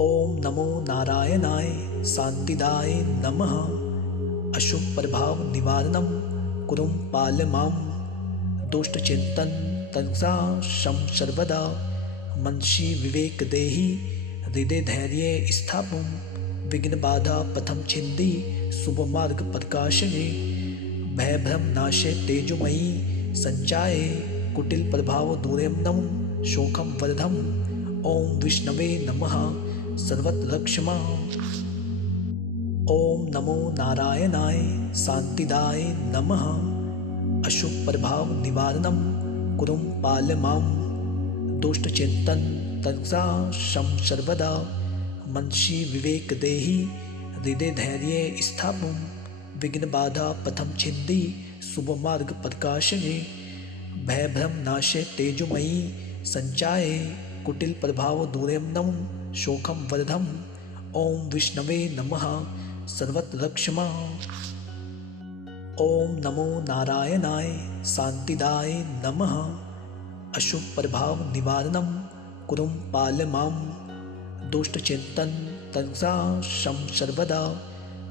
ओम नमो नारायणाय शांतिदाय नमः। अशुभ प्रभाव निवारणम कुरुम पाल माम। दुष्ट चिंतन तंसा शम सर्वदा। मनसी विवेक देहि हृदय धैर्य स्थापुम। विघ्न बाधा पथम छिंदी शुभ मार्ग प्रकाशने। भय भ्रम नाशे तेजोमयी संचाये। कुटिल प्रभाव दूरेम नम शोकम वर्धम। ओम विष्णवे नमः सर्वत्र रक्षमा। ओम नमो नारायणाय शांतिदाय नमः। अशुभ प्रभाव निवारणम कुरुम पाल माम। दुष्ट चिंतन तंसा शम सर्वदा। मनसी विवेक देहि हृदय धैर्य स्थापुम। विघ्न बाधा पथम छिंदी शुभ मार्ग प्रकाशने। भय भ्रम नाशे तेजोमयी संचाये। कुटिल प्रभाव दूरेम नम शोकम वर्धम। ओम विष्णवे नमः सर्वत्र रक्षमा। ओम नमो नारायणाय शांतिदाय नमः। अशुभ प्रभाव निवारणम कुरुम पाल माम। दुष्ट चिंतन तंसा शम सर्वदा।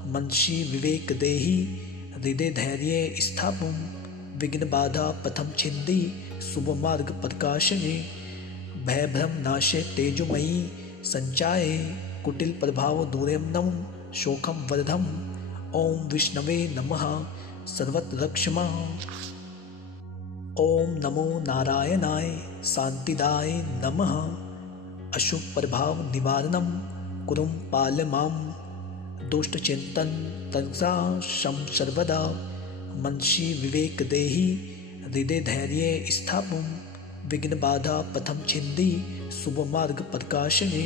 मनसी विवेक देहि हृदय धैर्य स्थापुम। विघ्न बाधा पथम छिंदी शुभ मार्ग प्रकाशने। भय भ्रम नाशे तेजोमयी संचाये। कुटिल प्रभाव दूरेम नम शोकम वर्धम। ओम विष्णवे नमः सर्वत्र रक्षमा। ओम नमो नारायणाय शांतिदाय नमः। अशुभ प्रभाव निवारणम कुरुम पाल माम। दुष्ट चिंतन तंसा शम सर्वदा। मनसी विवेक देहि हृदय धैर्य स्थापुम। विघ्न बाधा पथम छिंदी शुभ मार्ग प्रकाशने।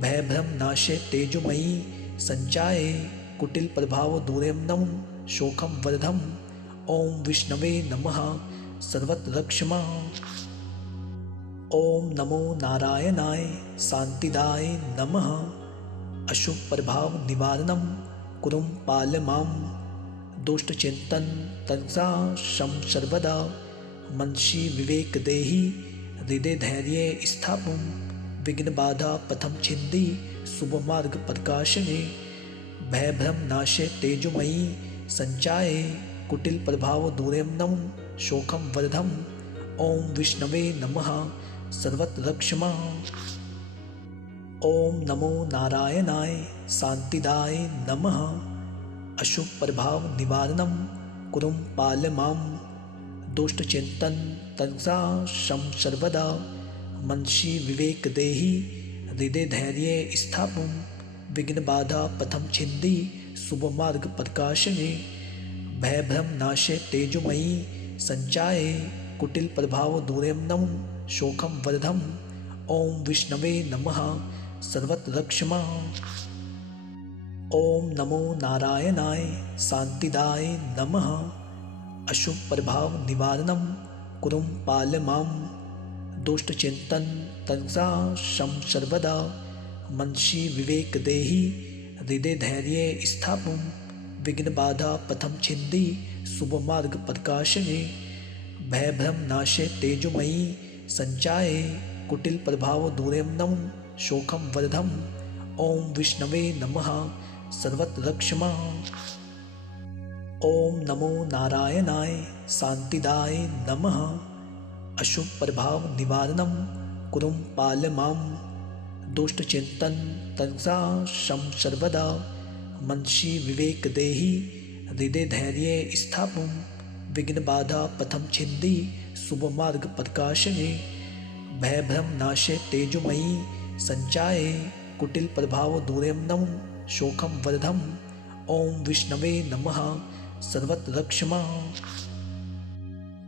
भय भ्रम नाशे तेजोमयी संचाये। कुटिल प्रभाव दूरेम नम शोकम वर्धम। ओम विष्णवे नमः सर्वत्र रक्षमा। ओम नमो नारायणाय शांतिदाय नमः। अशुभ प्रभाव निवारणम कुरुम पाल माम। दुष्ट चिंतन तंसा शम सर्वदा। मनसी विवेक देहि हृदय धैर्य स्थापुम। विघ्न बाधा पथम छिंदी शुभ मार्ग प्रकाशने। भय भ्रम नाशे तेजोमयी संचाये। कुटिल प्रभाव दूरेम नम शोकम वर्धम। ओम विष्णवे नमः सर्वत्र रक्षमा। ओम नमो नारायणाय शांतिदाय नमः। अशुभ प्रभाव निवारणम कुरुम पाल माम। दुष्ट चिंतन तंसा शम सर्वदा। मनसी विवेक देहि हृदय धैर्य स्थापुम। विघ्न बाधा पथम छिंदी शुभ मार्ग प्रकाशने। भय भ्रम नाशे तेजोमयी संचाये। कुटिल प्रभाव दूरेम नम शोकम वर्धम। ओम विष्णवे नमः सर्वत्र रक्षमा। ओम नमो नारायणाय शांतिदाय नमः। अशुभ प्रभाव निवारणम कुरुम पाल माम। दुष्ट चिंतन तंसा शम सर्वदा। मनसी विवेक देहि हृदय धैर्य स्थापुम। विघ्न बाधा पथम छिंदी शुभ मार्ग प्रकाशने। भय भ्रम नाशे तेजोमयी संचाये। कुटिल प्रभाव दूरेम नम शोकम वर्धम। ओम विष्णवे नमः सर्वत्र रक्षमा। ओम नमो नारायणाय शांतिदाय नमः। अशुभ प्रभाव निवारणम कुरुम पाल माम। दुष्ट चिंतन तंसा शम सर्वदा। मनसी विवेक देहि हृदय धैर्य स्थापुम। विघ्न बाधा पथम छिंदी शुभ मार्ग प्रकाशने। भय भ्रम नाशे तेजोमयी संचाये। कुटिल प्रभाव दूरेम नम शोकम वर्धम। ओम विष्णवे नमः सर्वत्र रक्षमा।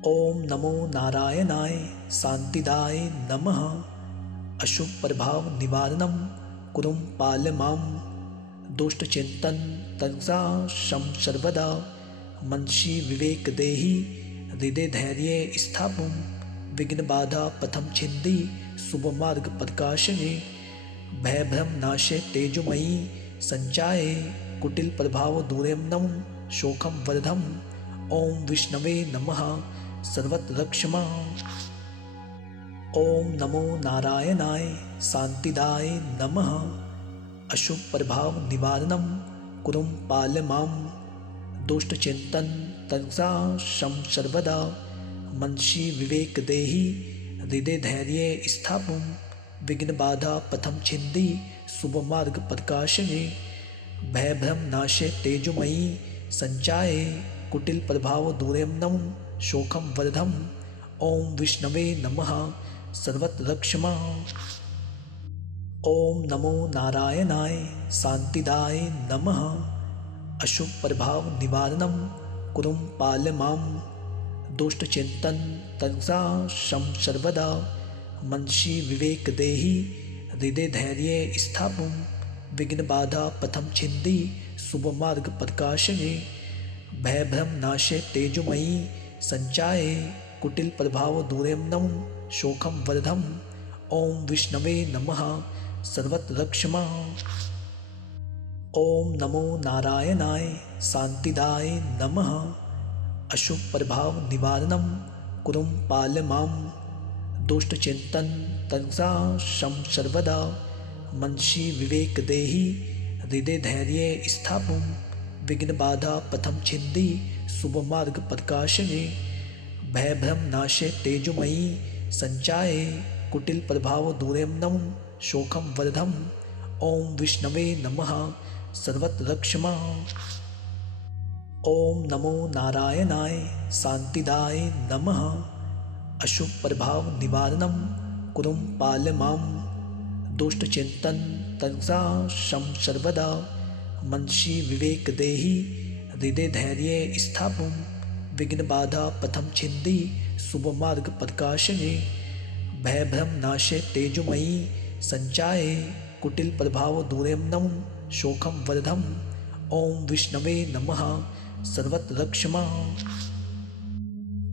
ओम नमो नारायणाय शांतिदाय नमः। अशुभ प्रभाव निवारणम कुरुम पाल माम। दुष्ट चिंतन तंसा शम सर्वदा। मनसी विवेक देहि हृदय धैर्य स्थापुम। विघ्न बाधा पथम छिंदी शुभ मार्ग प्रकाशने। भय भ्रम नाशे तेजोमयी संचाये। कुटिल प्रभाव दूरेम नम शोकम वर्धम। ओम विष्णवे नमः सर्वत्र रक्षमा। ओम नमो नारायणाय शांतिदाय नमः। अशुभ प्रभाव निवारणम कुरुम पाल माम। दुष्टचिंतन तनुजा शम सर्वदा। मनसी विवेक देहि हृदय धैर्य स्थापुम। विघ्न बाधा पथम छिंदी शुभ मार्ग प्रकाशने। भय भ्रम नाशे तेजोमयी संचाये। कुटिल प्रभाव दूरेम नम शोकम वर्धम। ओम विष्णवे नमः सर्वत्र रक्षमा। ओम नमो नारायणाय शांतिदाय नमः। अशुभ प्रभाव निवारणम कुरुम पाल माम। दुष्टचिंतन तनुजा शम सर्वदा। मनसी विवेक देहि हृदय धैर्य स्थापुम। विघ्न बाधा पथम छिंदी शुभ मार्ग प्रकाशने। भय भ्रम नाशे तेजोमयी संचाये। कुटिल प्रभाव दूरेम नम शोकम वर्धम। ओम विष्णवे नमः सर्वत्र रक्षमा। ओम नमो नारायणाय शांतिदाय नमः। अशुभ प्रभाव निवारणम कुरुम पाल माम। दुष्टचिंतन तनुजा शम सर्वदा। मनसी विवेक देहि हृदय धैर्य स्थापुम। विघ्न बाधा पथम छिंदी शुभ मार्ग प्रकाशने। भय भ्रम नाशे तेजोमयी संचाये। कुटिल प्रभाव दूरेम नम शोकम वर्धम। ओम विष्णवे नमः सर्वत्र रक्षमा। ओम नमो नारायणाय शांतिदाय नमः। अशुभ प्रभाव निवारणम कुरुम पाल माम। दुष्टचिंतन तनुजा शम सर्वदा। मनसी विवेक देहि हृदय धैर्य स्थापुम। विघ्न बाधा पथम छिंदी शुभ मार्ग प्रकाशने। भय भ्रम नाशे तेजोमयी संचाये। कुटिल प्रभाव दूरेम नम शोकम वर्धम। ओम विष्णवे नमः सर्वत्र रक्षमा।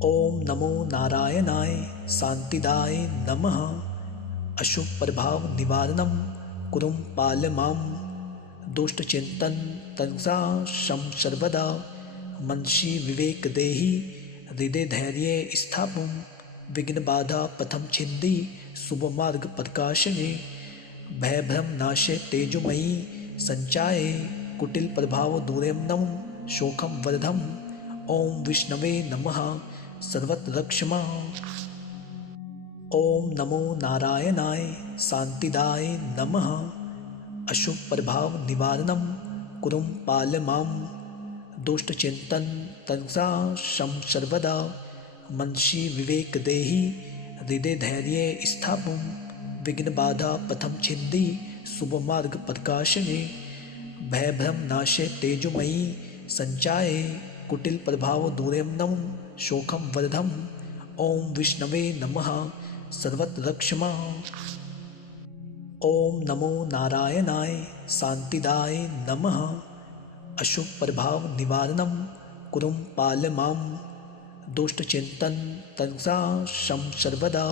ओम नमो नारायणाय शांतिदाय नमः। अशुभ प्रभाव निवारणम कुरुम पाल माम। दुष्टचिंतन तनुजा शम सर्वदा। मनसी विवेक देहि हृदय धैर्य स्थापुम। विघ्न बाधा पथम छिंदी शुभ मार्ग प्रकाशने। भय भ्रम नाशे तेजोमयी संचाये। कुटिल प्रभाव दूरेम नम शोकम वर्धम। ओम विष्णवे नमः सर्वत्र रक्षमा। ओम नमो नारायणाय शांतिदाय नमः। अशुभ प्रभाव निवारणम कुरुम पाल माम। दुष्टचिंतन तनुजा शम सर्वदा। मनसी विवेक देहि हृदय धैर्य स्थापुम। विघ्न बाधा पथम छिंदी शुभ मार्ग प्रकाशने। भय भ्रम नाशे तेजोमयी संचाये। कुटिल प्रभाव दूरेम नम शोकम वर्धम। ओम विष्णवे नमः सर्वत्र रक्षमा। ओम नमो नारायणाय शांतिदाय नमः। अशुभ प्रभाव निवारणम कुरुम पाल माम। दुष्टचिंतन तनुजा शम सर्वदा।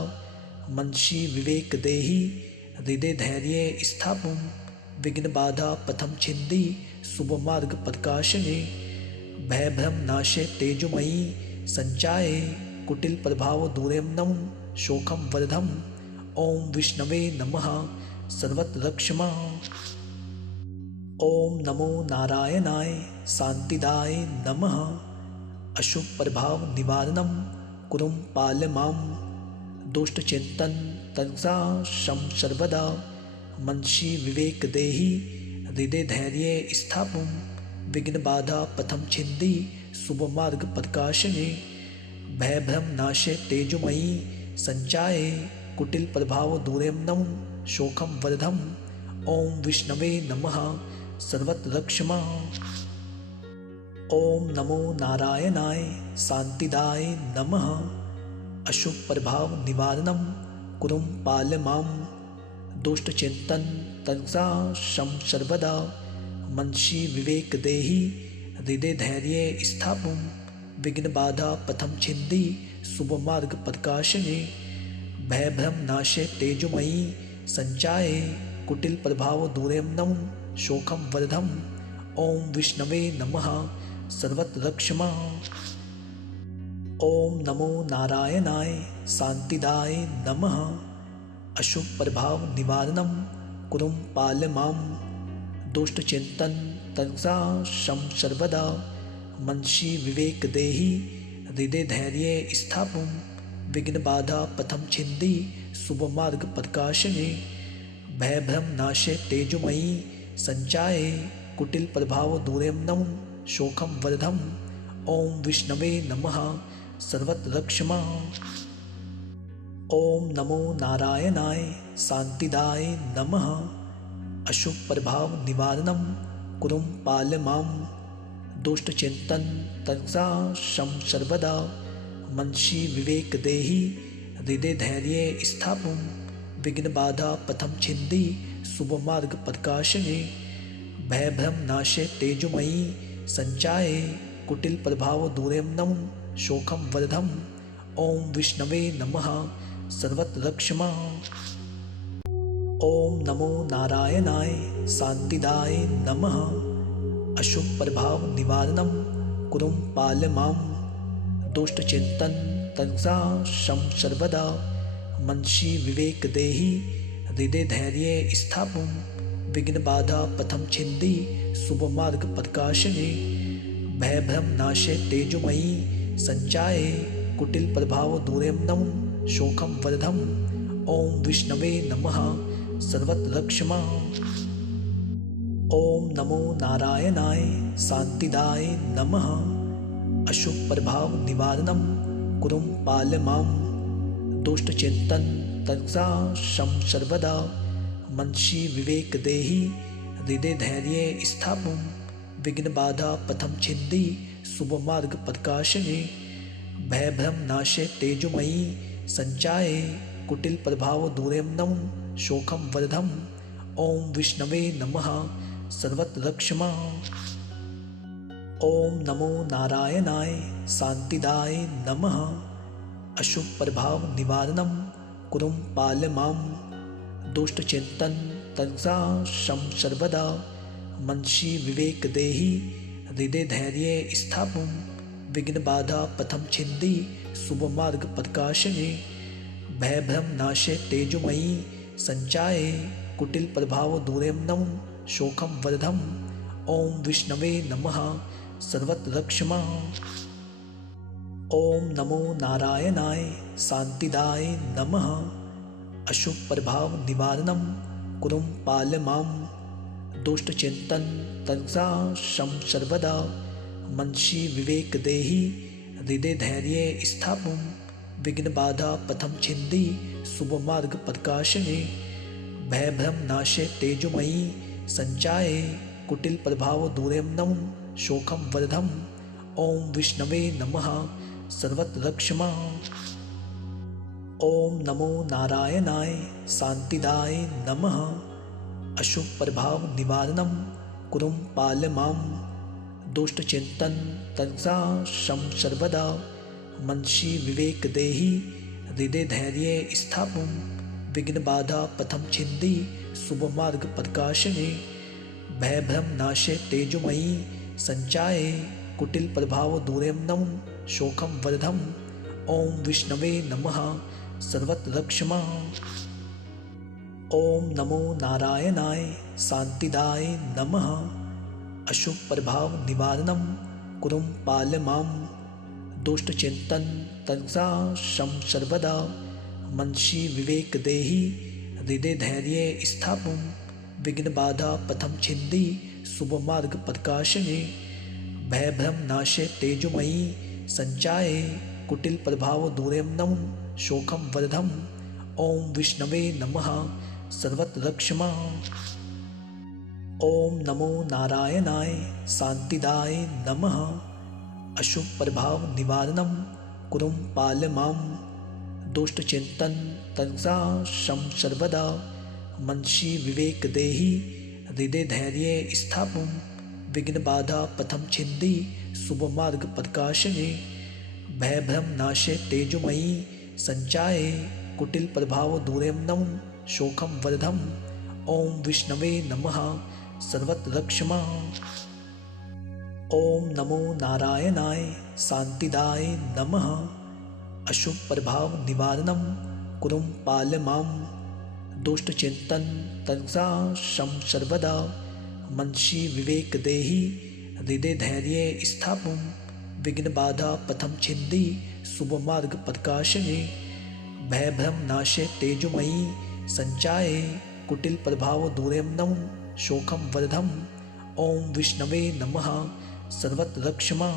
मनसी विवेक देहि हृदय धैर्य स्थापुम। विघ्न बाधा पथम छिंदी शुभ मार्ग प्रकाशने। भय भ्रम नाशे तेजोमयी संचाये। कुटिल प्रभाव दूरेम नम शोकम वर्धम। ओम विष्णवे नमः सर्वत्र रक्षमा। ओम नमो नारायणाय शांतिदाय नमः। अशुभ प्रभाव निवारणम कुरुम पाल माम। दुष्टचिंतन तनुजा शम सर्वदा। मनसी विवेक देहि हृदय धैर्य स्थापुम। विघ्न बाधा पथम छिंदी शुभ मार्ग प्रकाशने। भय भ्रम नाशे तेजोमयी संचाये। कुटिल प्रभाव दूरेम नम शोकम वर्धम। ओम विष्णवे नमः सर्वत्र रक्षमा। ओम नमो नारायणाय शांतिदाय नमः। अशुभ प्रभाव निवारणम कुरुम पाल माम। दुष्टचिंतन तनुजा शम सर्वदा। मनसी विवेक देहि हृदय धैर्य स्थापुम। विघ्न बाधा पथम छिंदी शुभ मार्ग प्रकाशने। भय भ्रम नाशे तेजोमयी संचाये। कुटिल प्रभाव दूरेम नम शोकम वर्धम। ओम विष्णवे नमः सर्वत्र रक्षमा। ओम नमो नारायणाय शांतिदाय नमः। अशुभ प्रभाव निवारणम कुरुं पाल माम। दुष्टचिंतन तंसा शम सर्वदा। मनसि विवेक देहि हृदय धैर्य स्थापुं। विघ्न बाधा पथम छिंदी शुभ मार्ग प्रकाशने। भय भ्रम नाशे तेजोमयी संचाये। कुटिल प्रभाव दूरेम्नम शोकम वर्धम। ओम विष्णवे नमः सर्वत्र रक्षमा। ओम नमो नारायणाय शांतिदाय नमः। अशुभ प्रभाव निवारणम कुरुं पाल माम। दुष्टचिंतन तंसा शम सर्वदा। मनसि विवेक देहि हृदय धैर्य स्थापुं। विघ्न बाधा पथम छिंदी शुभ मार्ग प्रकाशने। भय भ्रम नाशे तेजोमयी संचाये। कुटिल प्रभाव दूरेम्नम शोकम वर्धम। ओम विष्णवे नमः सर्वत्र रक्षमा। ओम नमो नारायणाय शांतिदाय नमः। अशुभ प्रभाव निवारणम कुरुं पाल माम। दुष्टचिंतन तंसा शम सर्वदा। मनसि विवेक देहि हृदय धैर्य स्थापुं। विघ्न बाधा पथम छिंदी शुभ मार्ग प्रकाशने। भय भ्रम नाशे तेजोमयी संचाये। कुटिल प्रभाव दूरेम्नम शोकम वर्धम। ओम विष्णवे नमः सर्वत्र रक्षमा। ओम नमो नारायणाय शांतिदाय नमः। अशुभ प्रभाव निवारणम कुरुं पाल माम। दुष्टचिंतन तंसा शम सर्वदा। मनसि विवेक देहि हृदय धैर्य स्थापुं। विघ्न बाधा पथम छिंदी शुभ मार्ग प्रकाशने। भय भ्रम नाशे तेजोमयी संचाये। कुटिल प्रभाव दूरेम्नम शोकम वर्धम। ओम विष्णवे नमः सर्वत्र रक्षमा। ओम नमो नारायणाय शांतिदाय नमः। अशुभ प्रभाव निवारणम कुरुं पाल माम। दुष्टचिंतन तंसा शम सर्वदा। मनसि विवेक देहि हृदय धैर्य स्थापुं। विघ्न बाधा पथम छिंदी शुभ मार्ग प्रकाशने। भय भ्रम नाशे तेजोमयी संचाये। कुटिल प्रभाव दूरेम्नम शोकम वर्धम। ओम विष्णवे नमः सर्वत्र रक्षमा। ओम नमो नारायणाय शांतिदाय नमः। अशुभ प्रभाव निवारणम कुरुं पाल माम। दुष्टचिंतन तंसा शम सर्वदा। मनसि विवेक देहि हृदय धैर्य स्थापुं। विघ्न बाधा पथम छिंदी शुभ मार्ग प्रकाशने। भय भ्रम नाशे तेजोमयी संचाये। कुटिल प्रभाव दूरेम्नम शोकम वर्धम। ओम विष्णवे नमः सर्वत्र रक्षमा। ओम नमो नारायणाय शांतिदाय नमः। अशुभ प्रभाव निवारणम कुरुं पाल माम। दुष्टचिंतन तंसा शम सर्वदा। मनसि विवेक देहि हृदय धैर्य स्थापुं। विघ्न बाधा पथम छिंदी शुभ मार्ग प्रकाशने। भय भ्रम नाशे तेजोमयी संचाये। कुटिल प्रभाव दूरेम्नम शोकम वर्धम। ओम विष्णवे नमः सर्वत्र रक्षमा। ओम नमो नारायणाय शांतिदाय नमः। अशुभ प्रभाव निवारणम कुरुं पाल माम। दुष्टचिंतन तंसा शम सर्वदा। मनसि विवेक देहि हृदय धैर्य स्थापुं। विघ्न बाधा पथम छिंदी शुभ मार्ग प्रकाशने। भय भ्रम नाशे तेजोमयी संचाये। कुटिल प्रभाव दूरेम्नम शोकम वर्धम। ओम विष्णवे नमः सर्वत्र रक्षमा। ओम नमो नारायणाय शांतिदाय नमः। अशुभ प्रभाव निवारणम कुरुं पाल माम। दुष्टचिंतन तंसा शम सर्वदा। मनसि विवेक देहि हृदय धैर्य स्थापुं। विघ्न बाधा पथम छिंदी शुभ मार्ग प्रकाशने। भय भ्रम नाशे तेजोमयी संचाये। कुटिल प्रभाव दूरेम्नम शोकम वर्धम। ओम विष्णवे नमः सर्वत्र रक्षमा। ओम नमो नारायणाय शांतिदाय नमः। अशुभ प्रभाव निवारणम कुरुं पाल मां। दुष्टचिंतन तनुषा शम सर्वदा। मनसि विवेक देहि हृदय धैर्य स्थापुं। विघ्न बाधा पथम छिंदी शुभ मार्ग प्रकाशने। भय भ्रम नाशे तेजोमयी संचाये। कुटिल प्रभाव दूरेम्नम शोकम वर्धम। ओम विष्णवे नमः सर्वत्र रक्षमा।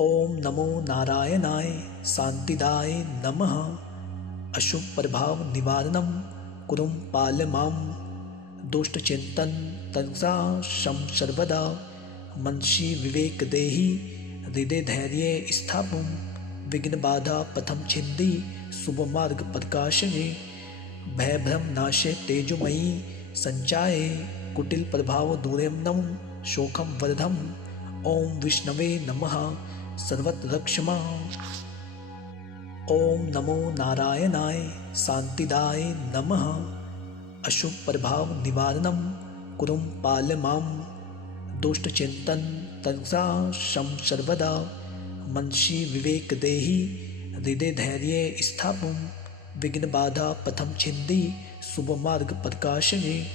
ओम नमो नारायणाय शांतिदाय नमः। अशुभ प्रभाव निवारणम कुरुं पाल मां। दुष्टचिंतन तनुषा शम सर्वदा। मनसि विवेक देहि हृदय धैर्य स्थापुं। विघ्न बाधा पथम छिंदी शुभ मार्ग प्रकाशने। भय भ्रम नाशे तेजोमयी संचाये। कुटिल प्रभाव दूरेम्नम शोकम वर्धम। ओम विष्णवे नमः सर्वत्र रक्षमा। ओम नमो नारायणाय शांतिदाय नमः। अशुभ प्रभाव निवारणम कुरुं पाल मां। दुष्टचिंतन तनुषा शम सर्वदा। मनसि विवेक देहि हृदय धैर्य स्थापुं। विघ्न बाधा पथम छिंदी शुभ मार्ग प्रकाशने।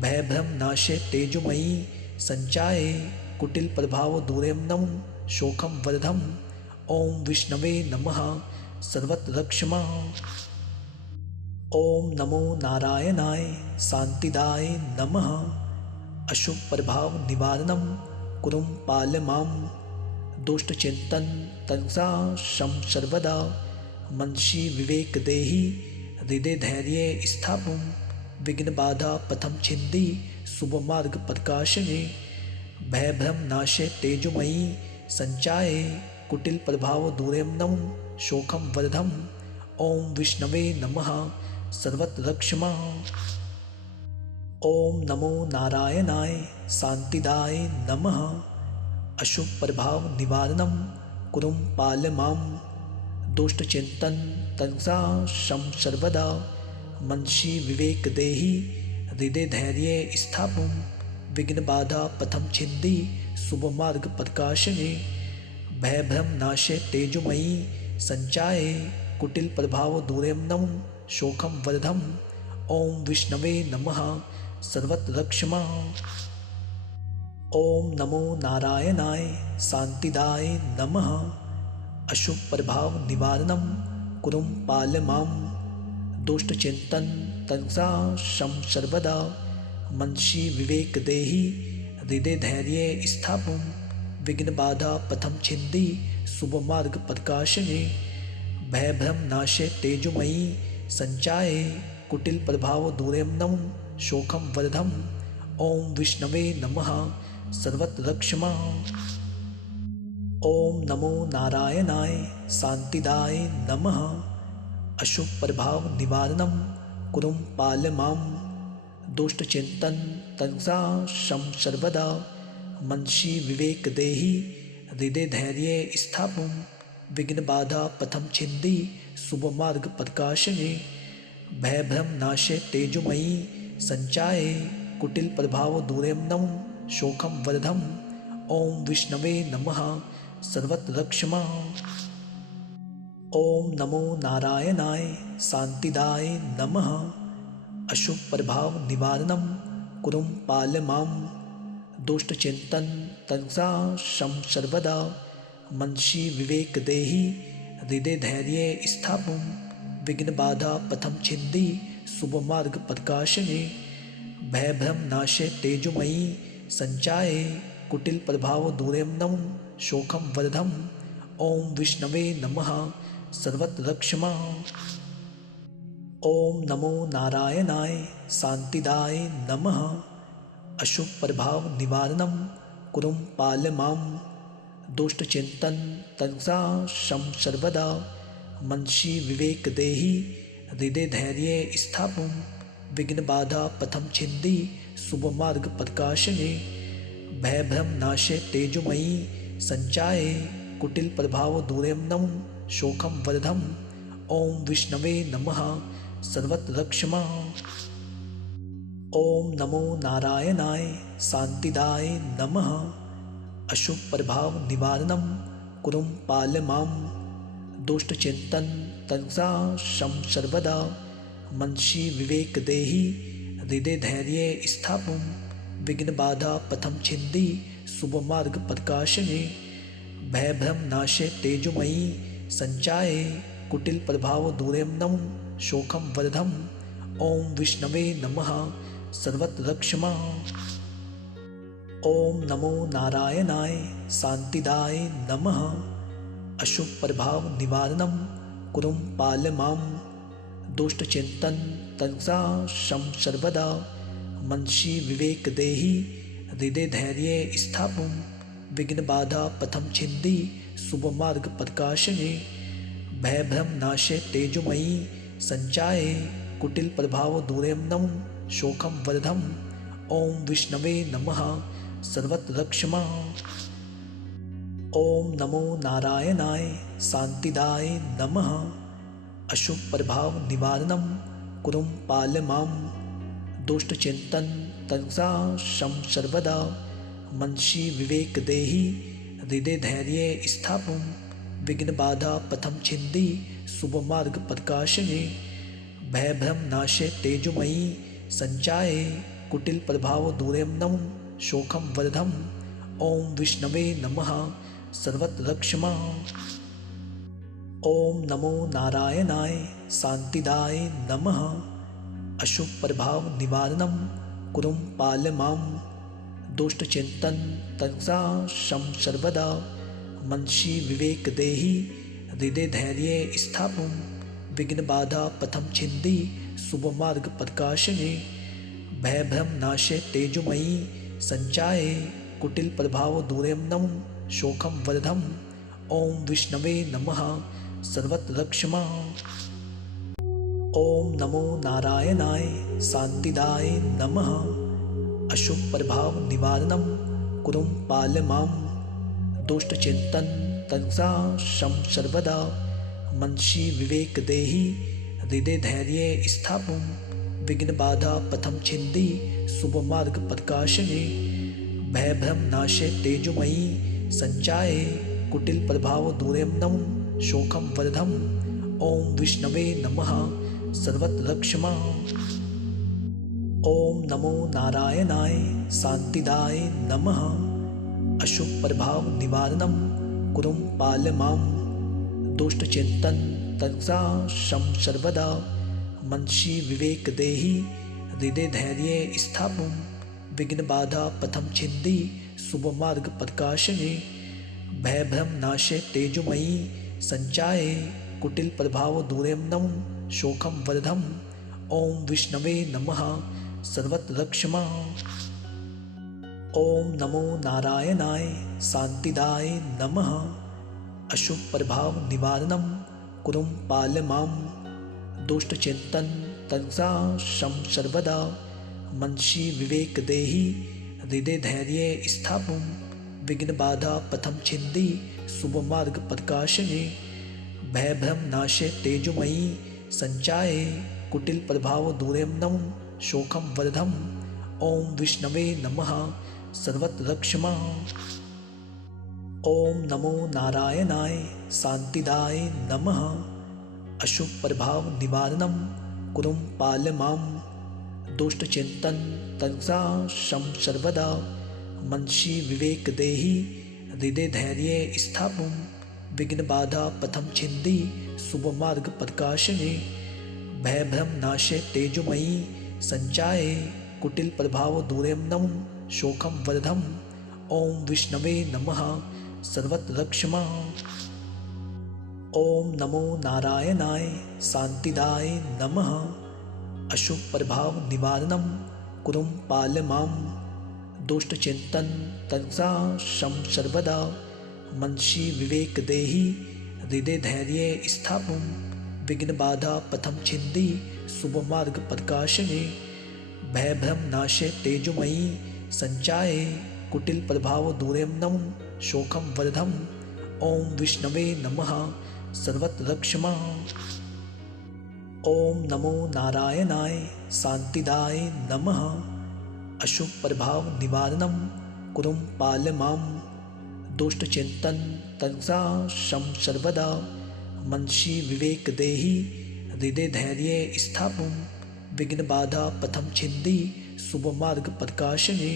भय भ्रम नाशे तेजोमयी संचाये। कुटिल प्रभाव दूरेम्नम शोकम वर्धम। ओम विष्णवे नमः सर्वत्र रक्षमा। ओम नमो नारायणाय शांतिदाय नमः। अशुभ प्रभाव निवारणम कुरुं पाल मां। दुष्टचिंतन तनुषा शम सर्वदा। मनसि विवेक देहि हृदय धैर्य स्थापुं। विघ्न बाधा पथम छिंदी शुभ मार्ग प्रकाशने। भय भ्रम नाशे तेजोमयी संचाये। कुटिल प्रभाव दूरेम्नम शोकम वर्धम। ओम विष्णवे नमः सर्वत्र रक्षमा। ओम नमो नारायणाय शांतिदाय नमः। अशुभ प्रभाव निवारणम कुरुं पाल मां। दुष्टचिंतन तनुषा शम सर्वदा। मनसि विवेक देहि हृदय धैर्य स्थापुं। विघ्न बाधा पथम छिंदी शुभ मार्ग प्रकाशने। भय भ्रम नाशे तेजोमयी संचाये। कुटिल प्रभाव दूरेम्नम शोकम वर्धम। ओम विष्णवे नमः सर्वत्र रक्षमा। ओम नमो नारायणाय शांतिदाय नमः। अशुभ प्रभाव निवारणम कुरुं पाल मां। दुष्टचिंतन तनुषा शम सर्वदा। मनसि विवेक देहि हृदय धैर्य स्थापुं। विघ्न बाधा पथम छिंदी शुभ मार्ग प्रकाशने। भय भ्रम नाशे तेजोमयी संचाये। कुटिल प्रभाव दूरेम्नम शोकम वर्धम। ओम विष्णवे नमः सर्वत्र रक्षमा। ओम नमो नारायणाय शांतिदाय नमः। अशुभ प्रभाव निवारणम कुरुं पाल मां। दुष्टचिंतन तनुषा शम सर्वदा। मनसि विवेक देहि हृदय धैर्य स्थापुं। विघ्न बाधा पथम छिंदी शुभ मार्ग प्रकाशने। भय भ्रम नाशे तेजोमयी संचाये। कुटिल प्रभाव दूरेम्नम शोकम वर्धम। ओम विष्णवे नमः सर्वत्र रक्षमा। ओम नमो नारायणाय शांतिदाय नमः। अशुभ प्रभाव निवारणम कुरुं पाल मां। दुष्टचिंतन तनुषा शम सर्वदा। मनसि विवेक देहि हृदय धैर्य स्थापुं। विघ्न बाधा पथम छिंदी शुभ मार्ग प्रकाशने। भय भ्रम नाशे तेजोमयी संचाये। कुटिल प्रभाव दूरेम्नम शोकम वर्धम। ओम विष्णवे नमः सर्वत्र रक्षमा। ओम नमो नारायणाय शांतिदाय नमः। अशुभ प्रभाव निवारणम कुरुं पाल मां। दुष्टचिंतन तनुषा शम सर्वदा। मनसि विवेक देहि हृदय धैर्य स्थापुं। विघ्न बाधा पथम छिंदी शुभ मार्ग प्रकाशने। भय भ्रम नाशे तेजोमयी संचाये। कुटिल प्रभाव दूरेम्नम शोकम वर्धम। ओम विष्णवे नमः सर्वत्र रक्षमा। ओम नमो नारायणाय शांतिदाय नमः। अशुभ प्रभाव निवारणम कुरुम पाल माम। दुष्टचिंतन तंसा शम सर्वदा। मनसि विवेक देहि हृदय धैर्य स्थापुम। विघ्न बाधा पथम छिंदी शुभ मार्ग प्रकाशने। भय भ्रम नाशे तेजोमयी संचाये। कुटिल प्रभाव दूरेम नम शोकम वर्धम। ओम विष्णवे नमः सर्वत्र रक्षमा। ओम नमो नारायणाय शांतिदाय नमः। अशुभ प्रभाव निवारणम कुरुम पाल माम। दुष्टचिंतन तंसा शम सर्वदा। मनसि विवेक देहि हृदय धैर्य स्थापुम। विघ्न बाधा पथम छिंदी शुभ मार्ग प्रकाशने। भय भ्रम नाशे तेजोमयी संचाये। कुटिल प्रभाव दूरेम नम शोकम वर्धम। ओम विष्णवे नमः सर्वत्र रक्षमा। ओम नमो नारायणाय शांतिदाय नमः। अशुभ प्रभाव निवारणम कुरुम पाल माम। दुष्टचिंतन तंसा शम सर्वदा। मनसि विवेक देहि हृदय धैर्य स्थापुम। विघ्न बाधा पथम छिंदी शुभ मार्ग प्रकाशने। भय भ्रम नाशे तेजोमयी संचाये। कुटिल प्रभाव दूरेम नम शोकम वर्धम। ओम विष्णवे नमः सर्वत्र रक्षमा। ओम नमो नारायणाय शांतिदाय नमः। अशुभ प्रभाव निवारणम कुरुम पाल माम। दुष्टचिंतन तंसा शम सर्वदा। मनसि विवेक देहि हृदय धैर्य स्थापुम। विघ्न बाधा पथम छिंदी शुभ मार्ग प्रकाशने। भय भ्रम नाशे तेजोमयी संचाये। कुटिल प्रभाव दूरेम नम शोकम वर्धम। ओम विष्णवे नमः सर्वत्र रक्षमा। ओम नमो नारायणाय शांतिदाय नमः। अशुभ प्रभाव निवारणम कुरुम पाल माम। दुष्टचिंतन तंसा शम सर्वदा। मनसि विवेक देहि हृदय धैर्य स्थापुम। विघ्न बाधा पथम छिंदी शुभ मार्ग प्रकाशने। भय भ्रम नाशे तेजोमयी संचाये। कुटिल प्रभाव दूरेम नम शोकम वर्धम। ओम विष्णवे नमः सर्वत्र रक्षमा। ओम नमो नारायणाय शांतिदाय नमः। अशुभ प्रभाव निवारणम कुरुम पाल माम। दुष्टचिंतन तंसा शम सर्वदा। मनसि विवेक देहि हृदय धैर्य स्थापुम। विघ्न बाधा पथम छिंदी शुभ मार्ग प्रकाशने। भय भ्रम नाशे तेजोमयी संचाये। कुटिल प्रभाव दूरेम नम शोकम वर्धम। ओम विष्णवे नमः सर्वत्र रक्षमा। ओम नमो नारायणाय शांतिदाय नमः। अशुभ प्रभाव निवारणम कुरुम पाल माम। दुष्टचिंतन तंसा शम सर्वदा। मनसि विवेक देहि हृदय धैर्य स्थापुम। विघ्न बाधा पथम छिंदी शुभ मार्ग प्रकाशने। भय भ्रम नाशे तेजोमयी संचाये। कुटिल प्रभाव दूरेम नम शोकम वर्धम। ओम विष्णवे नमः सर्वत्र रक्षमा। ओम नमो नारायणाय शांतिदाय नमः। अशुभ प्रभाव निवारणम कुरुम पाल माम। दुष्टचिंतन तंसा शम सर्वदा। मनसि विवेक देहि हृदय धैर्य स्थापुम। विघ्न बाधा पथम छिंदी शुभ मार्ग प्रकाशने। भय भ्रम नाशे तेजोमयी संचाये। कुटिल प्रभाव दूरेम नम शोकम वर्धम। ओम विष्णवे नमः सर्वत्र रक्षमा। ओम नमो नारायणाय शांतिदाय नमः। अशुभ प्रभाव निवारणम कुरुम पाल माम। दुष्टचिंतन तंसा शम सर्वदा। मनसि विवेक देहि हृदय धैर्य स्थापुम। विघ्न बाधा पथम छिंदी शुभ मार्ग प्रकाशने। भय भ्रम नाशे तेजोमयी संचाये। कुटिल प्रभाव दूरेम नम शोकम वर्धम। ओम विष्णवे नमः सर्वत्र रक्षमा। ओम नमो नारायणाय शांतिदाय नमः। अशुभ प्रभाव निवारणम कुरुम पाल माम। दुष्टचिंतन तंसा शम सर्वदा। मनसी विवेक देहि हृदय धैर्य स्थापुम। विघ्न बाधा पथम छिंदी शुभ मार्ग प्रकाशने।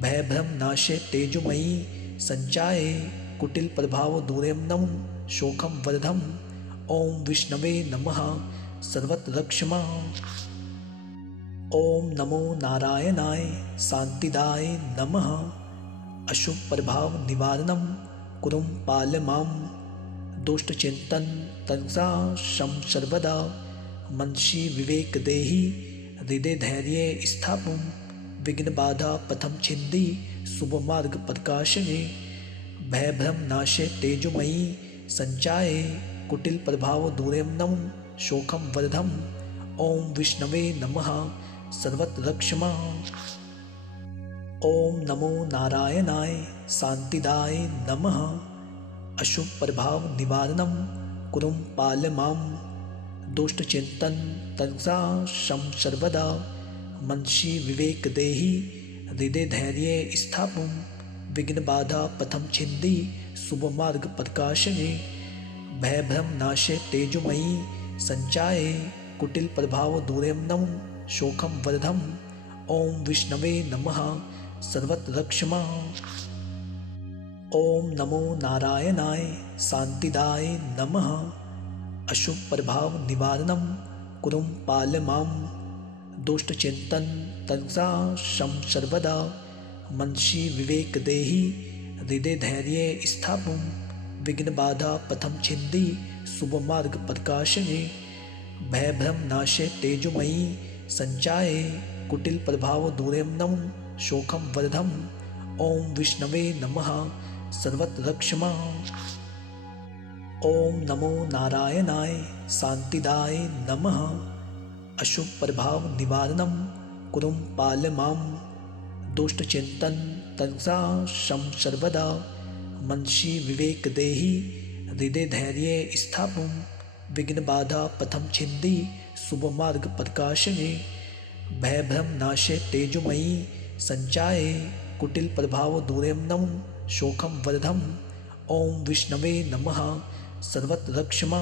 भय भ्रम नाशे तेजोमयी संचाये। कुटिल प्रभाव दूरेम नम शोकम वर्धम। ओम विष्णवे नमः सर्वत्र रक्षमा। ओम नमो नारायणाय शांतिदाय नमः। अशुभ प्रभाव निवारणम कुरुम पाल माम। दुष्टचिंतन तंसा शम सर्वदा। मनसी विवेक देहि हृदय धैर्य स्थापुम। विघ्न बाधा पथम छिंदी शुभ मार्ग प्रकाशने। भय भ्रम नाशे तेजोमयी संचाये। कुटिल प्रभाव दूरेम नम शोकम वर्धम। ओम विष्णवे नमः सर्वत्र रक्षमा। ओम नमो नारायणाय शांतिदाय नमः। अशुभ प्रभाव निवारणम कुरुम पाल माम। दुष्टचिंतन तंसा शम सर्वदा। मनसी विवेक देहि हृदय धैर्य स्थापुम। विघ्न बाधा पथम छिंदी शुभ मार्ग प्रकाशने। भय भ्रम नाशे तेजोमयी संचाये। कुटिल प्रभाव दूरेम नम शोकम वर्धम। ओम विष्णवे नमः सर्वत्र रक्षमा। ओम नमो नारायणाय शांतिदाय नमः। अशुभ प्रभाव निवारणम कुरुम पाल माम। दुष्टचिंतन तंसा शम सर्वदा। मनसी विवेक देहि हृदय धैर्य स्थापुम। विघ्न बाधा पथम छिंदी शुभ मार्ग प्रकाशने। भय भ्रम नाशे तेजोमयी संचाये। कुटिल प्रभाव दूरेम नम शोकम वर्धम। ओम विष्णवे नमः सर्वत्र रक्षमा। ओम नमो नारायणाय शांतिदाय नमः। अशुभ प्रभाव निवारणम कुरुम पाल माम। दुष्टचिंतन तंसा शम सर्वदा। मनसी विवेक देहि हृदय धैर्य स्थापुम। विघ्न बाधा पथम छिंदी शुभ मार्ग प्रकाशने। भय भ्रम नाशे तेजोमयी संचाये। कुटिल प्रभाव दूरेम नम शोकम वर्धम। ओम विष्णवे नमः सर्वत्र रक्षमा।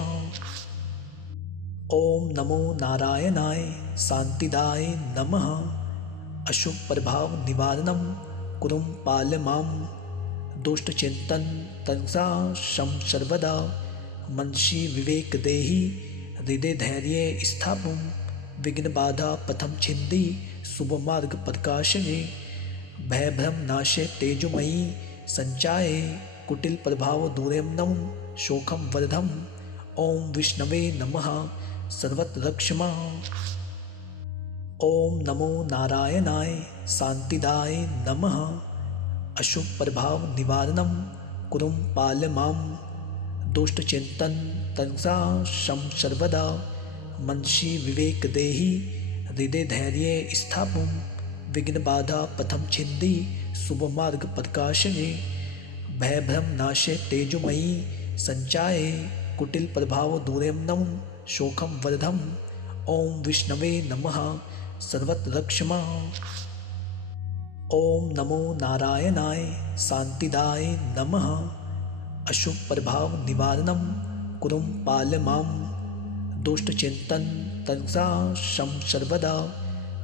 ओम नमो नारायणाय शांतिदाय नमः। अशुभ प्रभाव निवारणम कुरुम पाल माम। दुष्टचिंतन तंसा शम सर्वदा। मनसी विवेक देहि हृदय धैर्य स्थापुम। विघ्न बाधा पथम छिंदी शुभ मार्ग प्रकाशने। भय भ्रम नाशे तेजोमयी संचाये। कुटिल प्रभाव दूरेम नम शोकम वर्धम। ओम विष्णवे नमः सर्वत्र रक्षमा। ओम नमो नारायणाय शांतिदाय नमः। अशुभ प्रभाव निवारणम कुरुम पाल माम। दुष्टचिंतन तंसा शम सर्वदा। मनसी विवेक देहि हृदय धैर्य स्थापुम। विघ्न बाधा पथम छिंदी शुभ मार्ग प्रकाशने। भय भ्रम नाशे तेजोमयी संचाये। कुटिल प्रभाव दूरेम नम शोकम वर्धम। ओम विष्णवे नमः सर्वत्र रक्षमा। ओम नमो नारायणाय शांतिदाय नमः। अशुभ प्रभाव निवारणम कुरुम पाल माम। दुष्टचिंतन तंसा शम सर्वदा।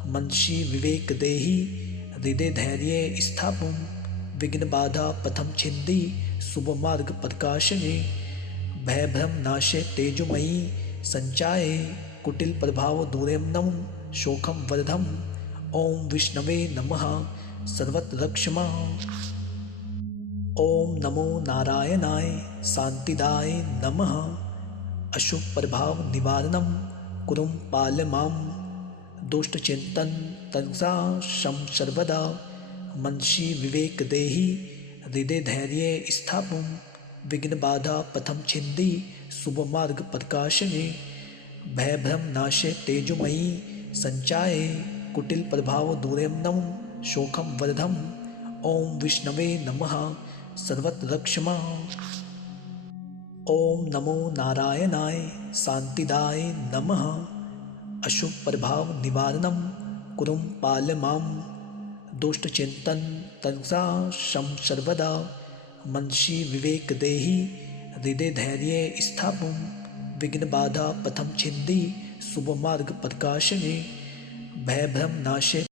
मनसी विवेक देहि हृदय धैर्य स्थापुम। विघ्न बाधा पथम छिंदी शुभ मार्ग प्रकाशने। भय भ्रम नाशे तेजोमयी संचाये। कुटिल प्रभाव दूरेम नम शोकम वर्धम। ओम विष्णवे नमः सर्वत्र रक्षमा। ओम नमो नारायणाय शांतिदाय नमः। अशुभ प्रभाव निवारणम कुरुम पाल माम। दुष्टचिंतन तंसा शम सर्वदा। मनसी विवेक देहि हृदय धैर्य स्थापुम। विघ्न बाधा पथम छिंदी शुभ मार्ग प्रकाशने। भय भ्रम नाशे तेजोमयी संचाये। कुटिल प्रभाव दूरेम नम शोकम वर्धम। ओम विष्णवे नमः सर्वत्र रक्षमा। ओम नमो नारायणाय शांतिदाय नमः। अशुभ प्रभाव निवारणम कुरुम पाल माम। दुष्टचिंतन तंसा शम सर्वदा। मनसी विवेक देहि हृदय धैर्य स्थापुम। विघ्न बाधा पथम छिंदी शुभ मार्ग प्रकाशने। भय भ्रम नाशे